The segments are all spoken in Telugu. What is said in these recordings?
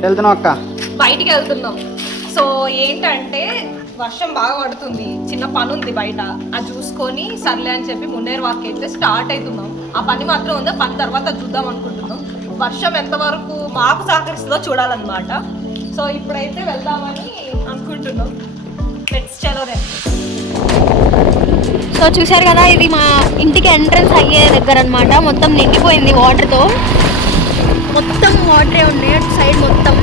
ఎటు వెళ్తున్నావు అక్క? బయటికి వెళ్తున్నాం సో ఏంటంటే వర్షం బాగా పడుతుంది. చిన్న పని ఉంది బయట. అది చూసుకొని సర్లే అని చెప్పి మున్నేరు వాక్ అయితే స్టార్ట్ అవుతున్నాం. ఆ పని మాత్రం ఉందో? పని తర్వాత చూద్దాం అనుకుంటున్నాం. వర్షం ఎంతవరకు మాకు సహకరిస్తుందో చూడాలన్నమాట. సో ఇప్పుడైతే వెళ్దామని అనుకుంటున్నాం. నెక్స్ట్ చలో రే సో చూశారు కదా ఇది మా ఇంటికి ఎంట్రన్స్ అయ్యే దగ్గర అన్నమాట మొత్తం నిండిపోయింది వాటర్తో వాటరే ఉన్నాయి అటు సైడ్ మొత్తం.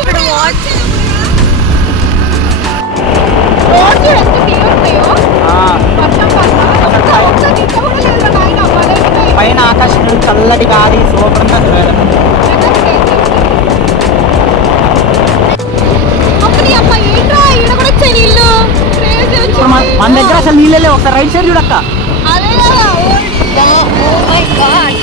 ఇక్కడ వాటర్ పైన. ఆకాశం చల్లటి గాలి సూపర్ ఇప్పుడు మన మన దగ్గర అసలు నీళ్ళే ఒక రైట్ సైడ్ చూడక్క అదే కదా ఓ మై గాడ్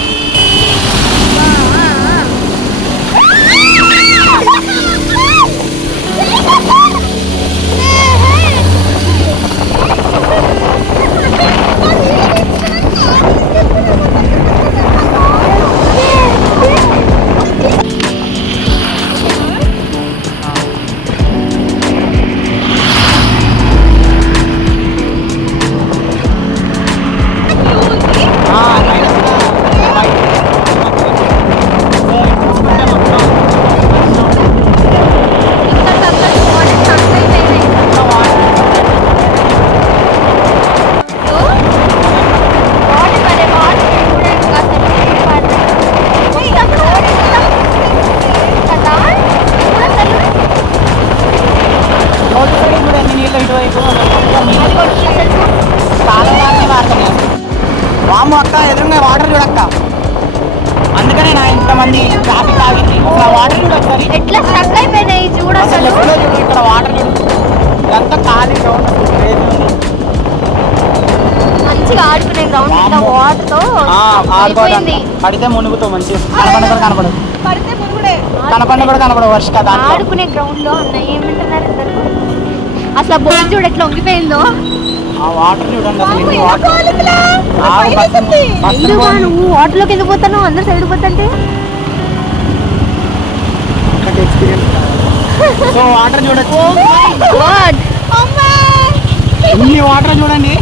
ఎట్లా స్టక్ అయిపోయినాయి చూడ అసలు ఇక్కడ వాటర్ ఇదంతా ఖాళీ గ్రౌండ్. మంచిగా ఆడుకునే గ్రౌండ్ ఇట్లా. వాటర్తో పడితే మునుగుతావు మంచిగా కనపడ కూడా కనపడదు. పడితే కనపడ కూడా కనపడవు వర్ష దాంట్లో ఆడుకునే గ్రౌండ్లో ఏమంటున్నారు ఇద్దరు అసలు బోల్ చూడు ఎట్లా ఆ వాటర్ చూడండి అసలు వాటర్. నువ్వు? వాటర్లోకి ఎందుకు పోతాను అందరు సైడ్ పోతుంటే ఒకటి ఎక్స్పీరియన్స్ సో వాటర్ చూడొచ్చు. గాడ్ ఎన్ని వాటర్ చూడండి.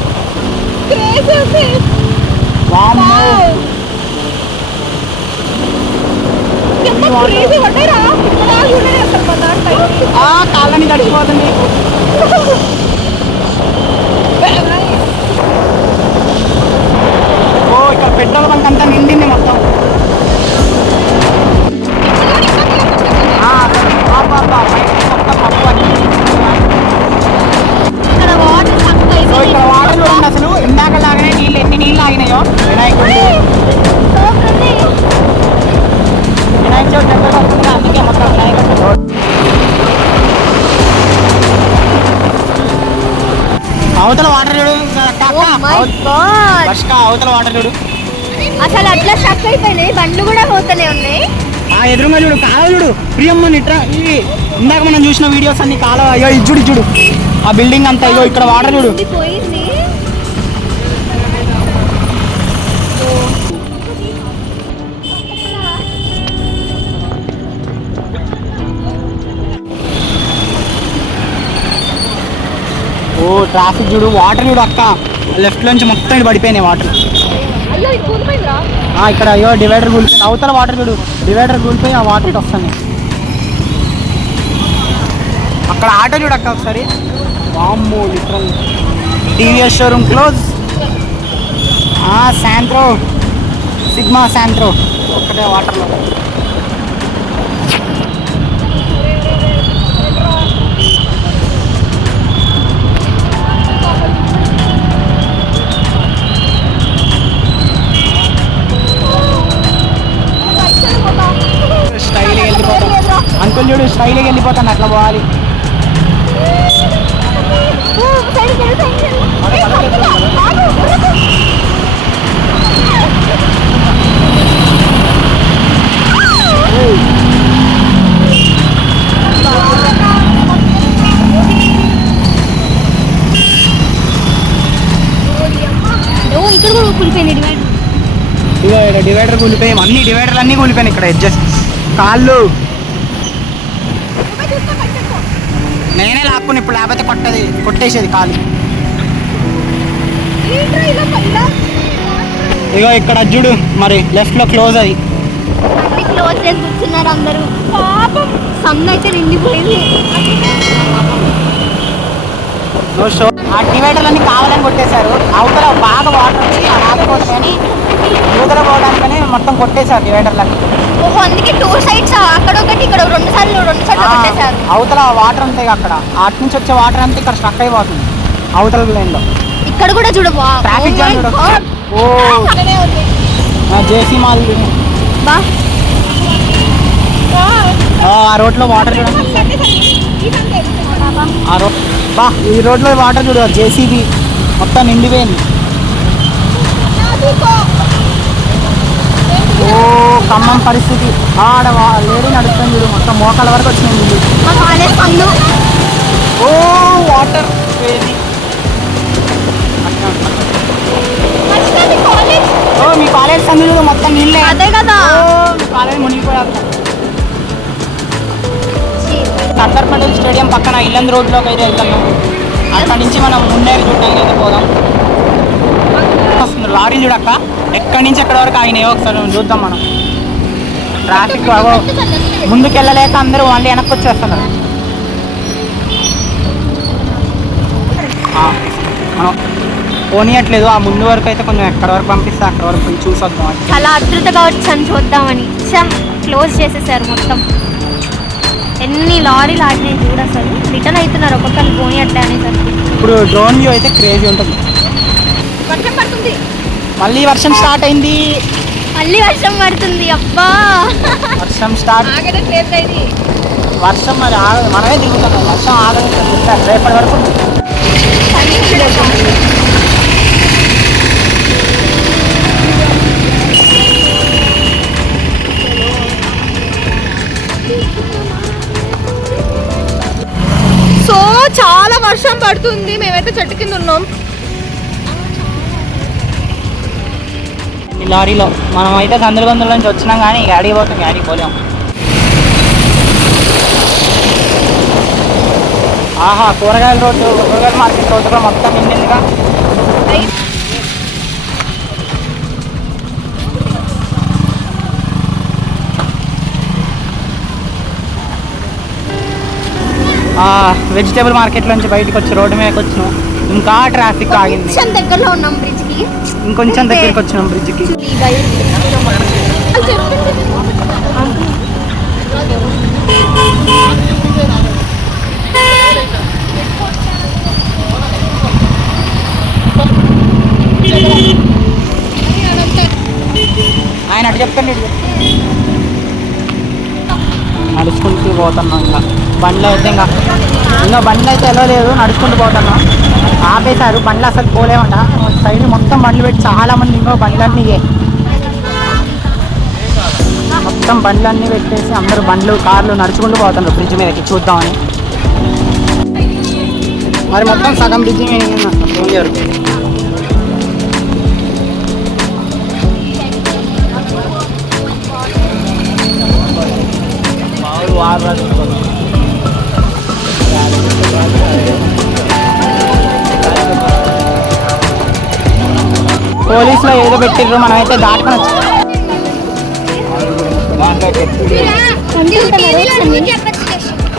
కాళ్ళని తడిచిపోతుంది ఓ ఇక్కడ పెట్రోల్ బంక్ అంతా నిండింది మొత్తం. వాటర్ ఇక్కడ అసలు ఇందాక లాగానే నీళ్ళు ఎన్ని నీళ్ళు ఆగినాయో వినాయకుడు వినాయక చవితి దగ్గర వస్తుంది అందుకే మొత్తం అవతల వాటర్ చూడు. Oh అవతల- వాటర్ చూడు అసలు అట్లా స్టక్ అయిపోయినాయి. బండ్లు కూడా పోతూనే ఉన్నాయి. ఆ ఎదురుగా చూడు కాలువ చూడు. ప్రియమ్మ ఇవి ఇందాక మనం చూసిన వీడియోస్ అన్ని కాలువ. అయ్యో ఇది చూడు చూడు. ఆ బిల్డింగ్ అంతా అయ్యో ఇక్కడ వాటర్ చూడు. ఓ ట్రాఫిక్ చూడు. వాటర్ చూడు అక్క. లెఫ్ట్ నుంచి మొత్తం పడిపోయినాయి వాటర్ అయ్యో ఇది కూలిపోయిందిరా ఆ, ఇక్కడ అయ్యో డివైడర్ కూలిపోయింది అవతల వాటర్ చూడు. డివైడర్ కూలిపోయి ఆ వాటర్ ఇటు వస్తుంది. అక్కడ ఆటో చూడు అక్క ఒకసారి. వామ్మో literal TVS showroom close Santro Sigma Santro ఒక్కటే వాటర్లో స్టైల్గా వెళ్ళిపోతాం. అంకుల్ చూడు స్టైల్గా వెళ్ళిపోతాను అట్లా పోవాలి. సైడ్ సైడ్ సైడ్ ఇక్కడ డివైడర్ కూలిపోయాయి. అన్ని డివైడర్లు అన్నీ కూలిపోయినాయి ఇక్కడ. అడ్జస్ట్ కాళ్ళు. నేనే లాక్కుని ఇప్పుడు లేకపోతే కొట్టది. కొట్టేసేది కాలు ఇగో ఇక్కడ చూడు మరి లెఫ్ట్లో క్లోజ్ అది. అన్ని క్లోజ్ చేసి కూర్చున్నారు అందరూ. పాపం సన్ అయితే నిండిపోయింది. ఆ డివైడర్లు అన్ని కావాలని కొట్టేశారు. అవతల బాగా వాటర్ వచ్చి ఆ ఆగిపోతుందని యువతల పోవడానికని మొత్తం కొట్టేశారు డివైడర్లన్నీ. ఓహో అందుకే టూ సైడ్స్? అక్కడ ఒకటి ఇక్కడ రెండు సార్లు రెండు సార్లు కొట్టేశారు. అవతల వాటర్ ఉంటాయి అక్కడ. అటు నుంచి వచ్చే వాటర్ అంతా ఇక్కడ స్ట్రక్ అయిపోతుంది. అవతల లైన్లో ఇక్కడ కూడా చూడు ట్రాఫిక్ జామ్. ఓ. జేసీ మాల్ బా. ఆ రోడ్లో వాటర్ చూడండి ఆ రోడ్ బా ఈ రోడ్లో వాటర్ చూడు జేసీబీ మొత్తం నిండిపోయింది. ఓ ఖమ్మం పరిస్థితి. ఆడ లేడీ నడుస్తుంది చూడు మొత్తం మోకాల వరకు పండు. ఓ వాటర్ ఓ మీ కాలేజ్ చూడు మొత్తం నీళ్ళే. అదే కదా. ఓ, మీ కాలేజ్ మునిగిపోయారు. సర్దార్ పటేల్ స్టేడియం పక్కన ఇల్లందు రోడ్లోకి అయితే వెళ్తున్నాం అక్కడ నుంచి మనం ముందే చూడడానికి అయితే పోదాం. వస్తుంది లారీ చూడక్క ఎక్కడి నుంచి ఎక్కడి వరకు ఆగినాయో ఒకసారి చూద్దాం మనం. ట్రాఫిక్ ముందుకు వెళ్ళలేక అందరూ మళ్ళీ వెనక్కి వచ్చేస్తున్నారు మనం పోనీయట్లేదు ఆ ముందు వరకు అయితే కొంచెం ఎక్కడి వరకు పంపిస్తే అక్కడ వరకు కొంచెం చూసొద్దాం. చాలా అద్భుతగా వచ్చాను చూద్దామని. క్లోజ్ చేసేసారు మొత్తం. ఎన్ని లారీలు ఆడినాయి చూడు అసలు. రిటర్న్ అవుతున్నారు ఒక్కొక్కరు పోనీ అట్లా అనేసరికి. ఇప్పుడు డ్రోన్ వ్యూ అయితే క్రేజీ ఉంటుంది. మళ్ళీ వర్షం స్టార్ట్ అయింది. మళ్ళీ వర్షం పడుతుంది అబ్బా. వర్షం స్టార్ట్ ఆగట్లేదు ఇది. వర్షం మరి ఆగదు మనమే దిగుతాం వర్షం ఆగదు రేపటి వరకు సో చాలా వర్షం పడుతుంది. మేమైతే చెట్టు కింద ఉన్నాం. ఈ లారీలో. మనం అయితే సందుల నుంచి వచ్చినాం కానీ గాడి పోతాం గాడి పోలేం. ఆహా కూరగాయల రోడ్డు కూరగాయల మార్కెట్ రోడ్డులో మొత్తం నిండిందిగా. వెజిటేబుల్ మార్కెట్ నుంచి బయటకు వచ్చి రోడ్డు మీదకి వచ్చినాం. ఇంకా ట్రాఫిక్ ఆగింది. దగ్గరలో ఉన్నాం బ్రిడ్జ్ ఇంకొంచెం దగ్గరికి వచ్చినాం బ్రిడ్జ్కి ఆయన అటు చెప్తాను. నడుచుకుంటూ పోతున్నాం ఇంకా. బండ్లు అయితే ఇంకా. ఇంకా బండ్లు అయితే వెళ్ళలేదు నడుచుకుంటూ పోతున్నాం. ఆపేశారు బండ్లు అసలు పోలేమంట సైడ్ మొత్తం బండ్లు పెట్టి చాలా మంది ఇంకో బండ్లన్నీ. మొత్తం బండ్లన్నీ పెట్టేసి అందరూ బండ్లు కార్లు నడుచుకుంటూ పోతున్నారు బ్రిడ్జ్ మీదకి. చూద్దామని. మరి మొత్తం సగం బ్రిడ్జ్ మీద ఫోన్ చేయరు పోలీసులో ఏదో పెట్టిర్రు మనమైతే దాటుకొని వచ్చి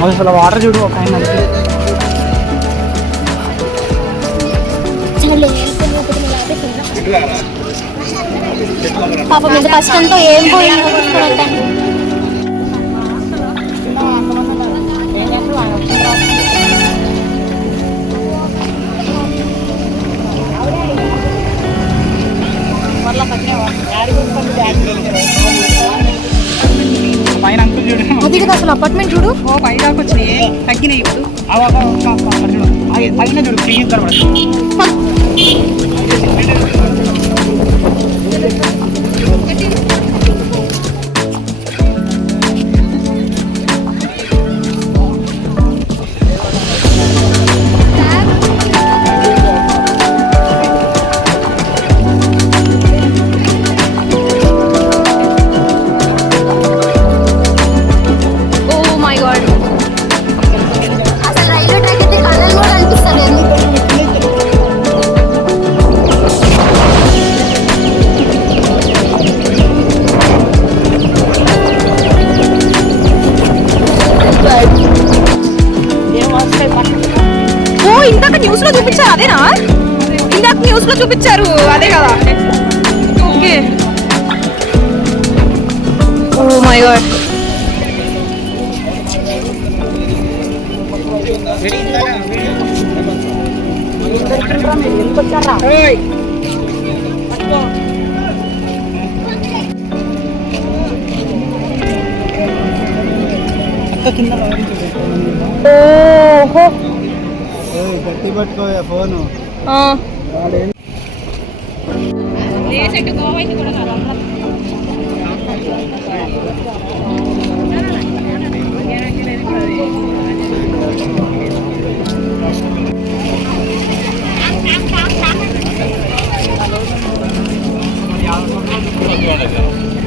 అసలు వాటర్ చూడు ఒక ఆయన నడిచి. పాపం ఇంత కష్టంతో ఏం పోయిందో అది కదా అసలు అపార్ట్మెంట్ చూడు ఓ పై దాకా వచ్చినాయి తగ్గినాయి ఇప్పుడు అవ, పైన చూడు ఫ్రీ కనబడుతుంది ఓ ఇందాక న్యూస్లో చూపించారు అదేనా? ఇందాక న్యూస్లో చూపించారు అదే కదా. ఓకే. ఓ మై గాడ్ ఓహో గట్టి పట్టుకోవే ఫోను స్కూల్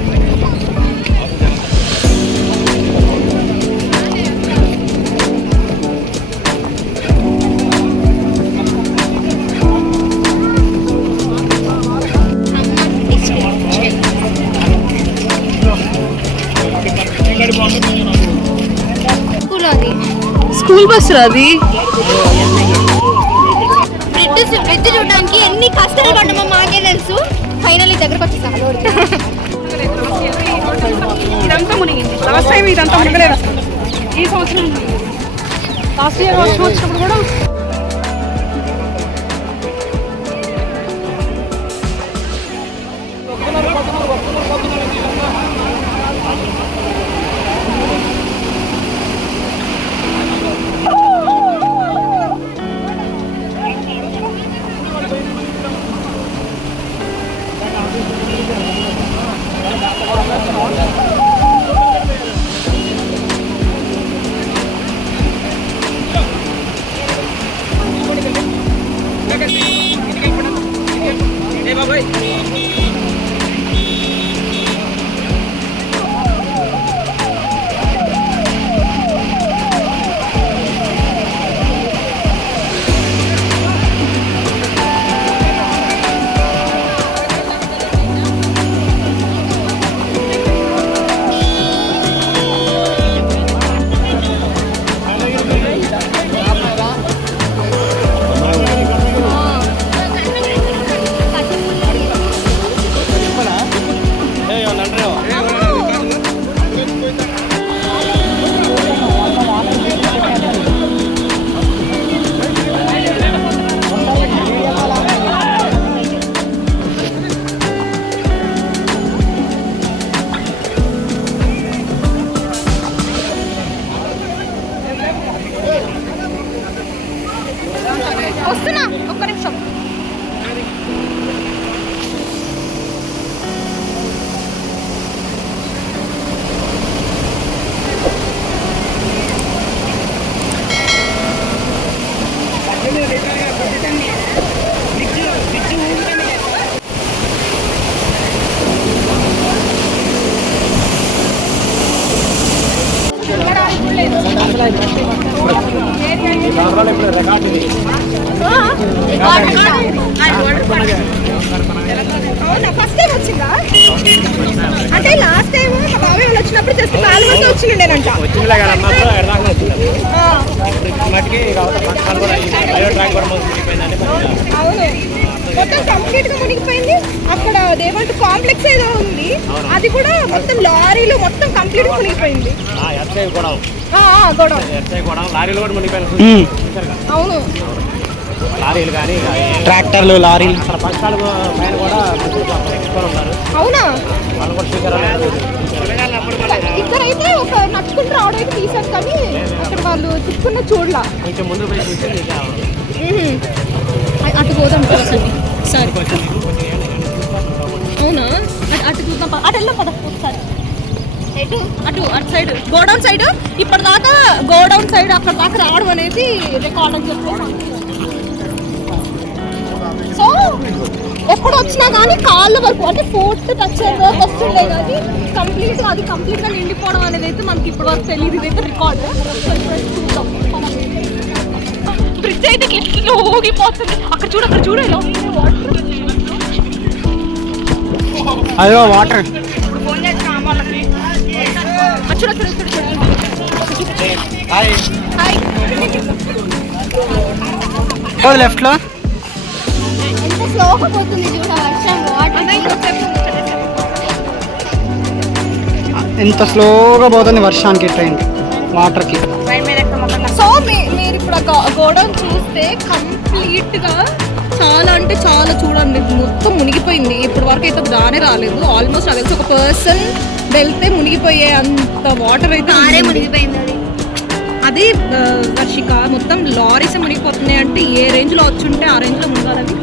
స్కూల్ బస్ అది? బ్రిడ్జ్ బ్రిడ్జ్ చూడడానికి ఎన్ని కష్టాలు పడ్డామో మాకే తెలుసు. ఫైనల్ దగ్గరకు వచ్చేసాం. ఇదంతా మునిగింది. లాస్ట్ టైం ఇదంతా మునగలేదు. అసలు ఈ సంవత్సరం లాస్ట్ ఇయర్ వచ్చినప్పుడు కూడా మునిగిపోయింది అక్కడ దేవంట్ కాంప్లెక్స్ ఏదో ఉంది. అది కూడా మొత్తం లారీలు మొత్తం కంప్లీట్ మునిగిపోయింది. ఆ, ఆ, గొడవ లారీలు కూడా మునిగిపోయిన అవును. లారీలు కానీ ట్రాక్టర్లు లారీలు. అసలు పక్షాలు పైన కూడా ఎక్కిపోయి ఉన్నారు. అవునా? వాళ్ళు కూడా స్వీకారాలు ఇక్కడైతే ఒక నడుచుకుంటూ రావడం అయితే తీసాను కానీ అక్కడ వాళ్ళు తిప్పుకున్న చూడలా. కొంచెం ముందు అటు పోదాం ఒకసారి సరే. అవునా? అటు చూద్దాం. అటు వెళ్దాం పద. ఒకసారి అటు అటు సైడ్. Godown side. ఇప్పటిదాకా గోడౌన్ సైడ్ అక్కడ దాకా రావడం అనేది రికార్డ్ అని చెప్పేసి సో ఎప్పుడు వచ్చినా కానీ కాళ్ళ వరకు అంటే ఫోర్త్ టచ్ వరకు వస్తుండే కానీ కంప్లీట్ అది కంప్లీట్గా నిండిపోవడం అనేది అయితే మనకి ఇప్పటి వరకు తెలియదు. ఇదైతే రికార్డ్. చూద్దాం. బ్రిడ్జ్ అయితే ఇట్లా ఊగిపోతుంది అక్కడ చూడు అక్కడ చూడు ఎలా ఉంది వాటర్ అదో వాటర్ ఫోన్ చేసిన వాళ్ళకి చూడు చూడు చూడు చూడు హాయ్ హాయ్ లెఫ్ట్లో ఎంత స్లోగా పోతుంది చూడ వర్షం వాటర్ ఎంత స్లోగా పోతుంది వర్షానికి ట్రైన్ వాటర్కి సో మీ- మీరు ఇప్పుడు ఆ గోడౌన్ చూస్తే కంప్లీట్గా చాలా అంటే చాలా చూడండి. మొత్తం మునిగిపోయింది. ఇప్పటి వరకు అయితే రానే రాలేదు. ఆల్మోస్ట్ నాకు తెలిసి ఒక పర్సన్ వెళ్తే మునిగిపోయే అంత వాటర్ అయితే. మునిగిపోయింది అది. వర్షిక మొత్తం లారీస్ మునిగిపోతున్నాయి అంటే ఏ రేంజ్లో వచ్చి ఉంటే ఆ రేంజ్లో మునగాలని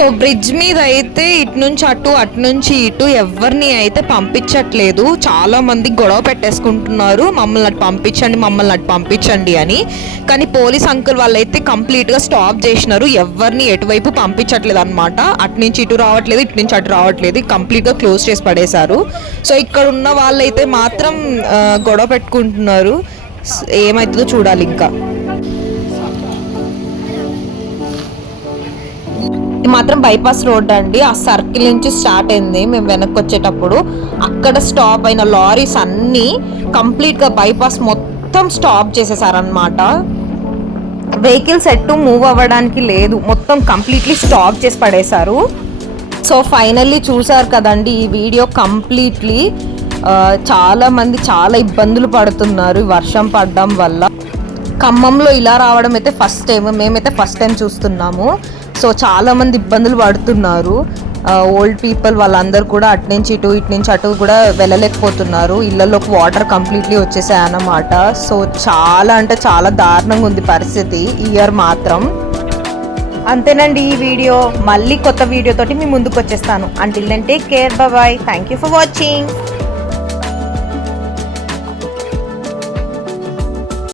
సో బ్రిడ్జ్ మీద అయితే ఇటు నుంచి అటు అటు నుంచి ఇటు ఎవరిని అయితే పంపించట్లేదు. చాలా మంది గొడవ పెట్టేసుకుంటున్నారు. మమ్మల్ని అటు పంపించండి మమ్మల్ని అటు పంపించండి అని. కానీ పోలీస్ అంకుల్ వాళ్ళు అయితే కంప్లీట్గా స్టాప్ చేసినారు. ఎవరిని ఎటువైపు పంపించట్లేదు అనమాట అటు నుంచి ఇటు రావట్లేదు ఇటు నుంచి అటు రావట్లేదు. కంప్లీట్గా క్లోజ్ చేసి పడేశారు. సో ఇక్కడ ఉన్న వాళ్ళైతే మాత్రం గొడవ పెట్టుకుంటున్నారు. ఏమవుతుందో చూడాలి ఇంకా. ఇది మాత్రం బైపాస్ రోడ్ అండి. ఆ సర్కిల్ నుంచి స్టార్ట్ అయింది. మేము వెనక్కి వచ్చేటప్పుడు అక్కడ స్టాప్ అయిన లారీస్ అన్నీ కంప్లీట్గా బైపాస్ మొత్తం స్టాప్ చేసేసారనమాట వెహికల్స్ ఎట్టు మూవ్ అవ్వడానికి లేదు. మొత్తం కంప్లీట్లీ స్టాప్ చేసి పడేశారు. సో ఫైనల్లీ చూసారు కదండి ఈ వీడియో కంప్లీట్లీ చాలా మంది చాలా ఇబ్బందులు పడుతున్నారు వర్షం పడడం వల్ల. ఖమ్మంలో ఇలా రావడం అయితే ఫస్ట్ టైం మేమైతే ఫస్ట్ టైం చూస్తున్నాము. సో చాలామంది ఇబ్బందులు పడుతున్నారు. ఓల్డ్ పీపుల్ వాళ్ళందరూ కూడా అటు నుంచి ఇటు ఇటు నుంచి అటు కూడా వెళ్ళలేకపోతున్నారు. ఇళ్ళలోకి వాటర్ కంప్లీట్లీ వచ్చేసాయి అన్నమాట. సో చాలా అంటే చాలా దారుణంగా ఉంది పరిస్థితి ఇయర్ మాత్రం. అంతేనండి ఈ వీడియో. మళ్ళీ కొత్త వీడియోతోటి మీ ముందుకు వచ్చేస్తాను. Until then take care bye thank you for watching